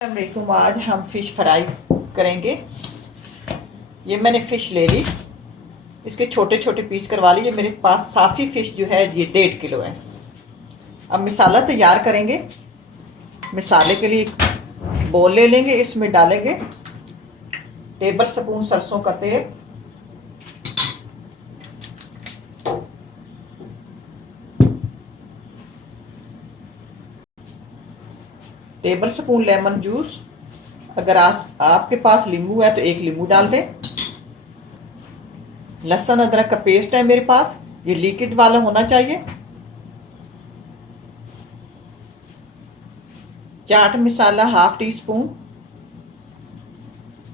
अस्सलामुअलैकुम। आज हम फ़िश फ्राई करेंगे। ये मैंने फ़िश ले ली, इसके छोटे छोटे पीस करवा लीजिए। मेरे पास साफ़ी फ़िश जो है ये 1.5 किलो है। अब मसाला तैयार करेंगे। मसाले के लिए बोल ले लेंगे, इसमें डालेंगे टेबल स्पून सरसों का तेल, टेबल स्पून लेमन जूस। अगर आपके पास नींबू है तो 1 नींबू डाल दें। लहसुन अदरक का पेस्ट है मेरे पास, ये लिक्विड वाला होना चाहिए। चाट मसाला 1/2 टीस्पून,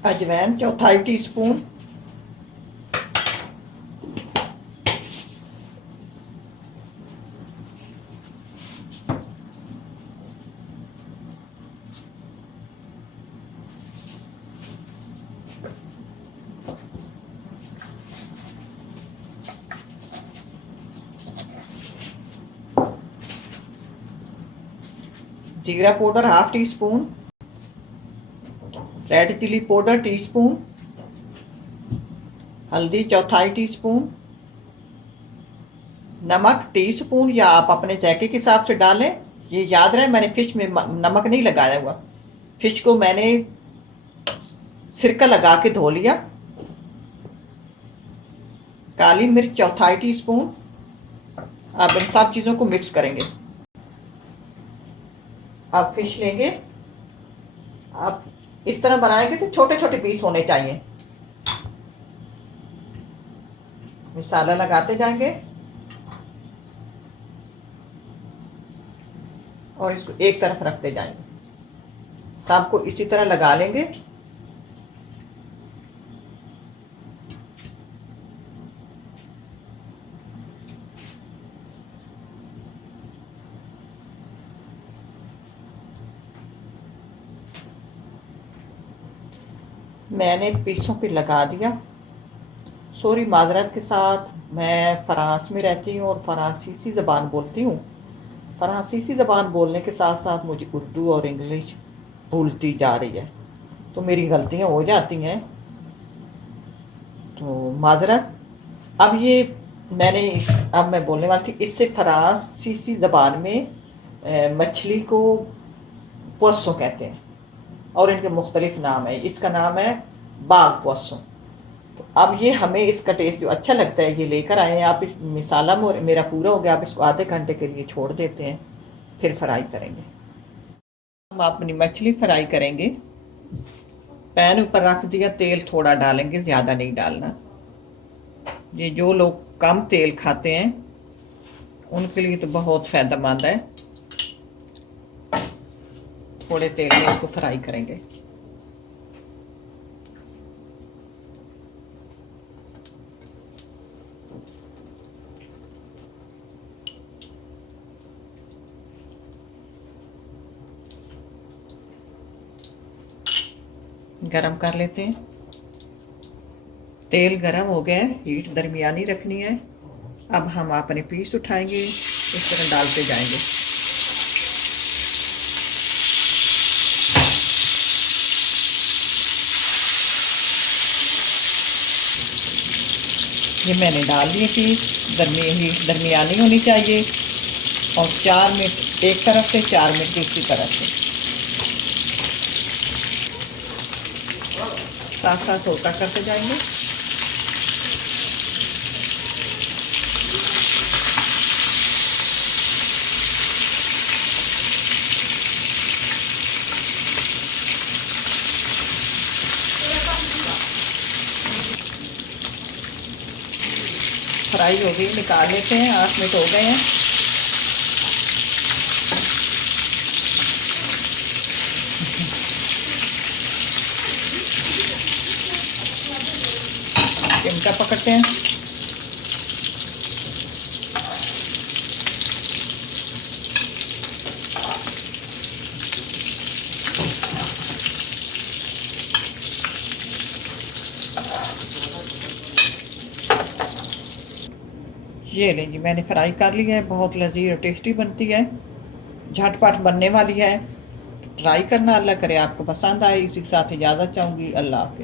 अजवाइन 1/4 टीस्पून, जीरा powder 1/2 teaspoon, red chilli powder teaspoon, हल्दी 1/4 टीस्पून, नमक टीस्पून या आप अपने जायके के हिसाब से डालें। ये याद रहे मैंने फ़िश में नमक नहीं लगाया हुआ। फ़िश को मैंने सिरका लगा के धो लिया। काली मिर्च 1/4 टीस्पून। अब इन सब चीज़ों को मिक्स करेंगे। आप फिश लेंगे, आप इस तरह बनाएंगे तो छोटे छोटे पीस होने चाहिए। मसाला लगाते जाएंगे और इसको एक तरफ रखते जाएंगे। सबको इसी तरह लगा लेंगे। मैंने पीसों पे लगा दिया। सॉरी, माजरत के साथ, मैं फ्रांस में रहती हूँ और फ्रांसीसी ज़बान बोलती हूँ। फ्रांसीसी ज़बान बोलने के साथ साथ मुझे उर्दू और इंग्लिश भूलती जा रही है, तो मेरी गलतियाँ हो जाती हैं, तो माजरत। अब ये मैं बोलने वाली थी, इससे फ्रांसीसी ज़बान में मछली को पोस्सो कहते हैं और इनके मुख्तलिफ नाम है। इसका नाम है बाग पोस्सो। तो अब ये हमें इसका टेस्ट जो अच्छा लगता है ये लेकर आए हैं। आप इस मसाला मेरा पूरा हो गया, आप इसको आधे घंटे के लिए छोड़ देते हैं, फिर फ्राई करेंगे। हम अपनी मछली फ्राई करेंगे। पैन ऊपर रख दिया, तेल थोड़ा डालेंगे, ज़्यादा नहीं डालना। ये जो लोग कम तेल खाते हैं उनके लिए तो बहुत फ़ायदेमंद है। थोड़े तेल में इसको फ्राई करेंगे। गरम कर लेते हैं। तेल गरम हो गया है, हीट दरमियानी रखनी है। अब हम अपने पीस उठाएंगे, इस तरह डालते जाएंगे। ये मैंने डाल दिए पीस। हीट दरमियानी होनी चाहिए और 4 मिनट एक तरफ से, 4 मिनट दूसरी तरफ से, साथ साथ होता करते जाएंगे। फ्राई हो गई, निकाल लेते हैं। 8 मिनट हो गए हैं। चिमटा पकड़ते हैं। ये लें जी, मैंने फ्राई कर लिया है। बहुत लजीज और टेस्टी बनती है, झटपट बनने वाली है। ट्राई करना। अल्लाह करे आपको पसंद आए। इसी के साथ इजाज़त चाहूँगी। अल्लाह हाफ़िज़।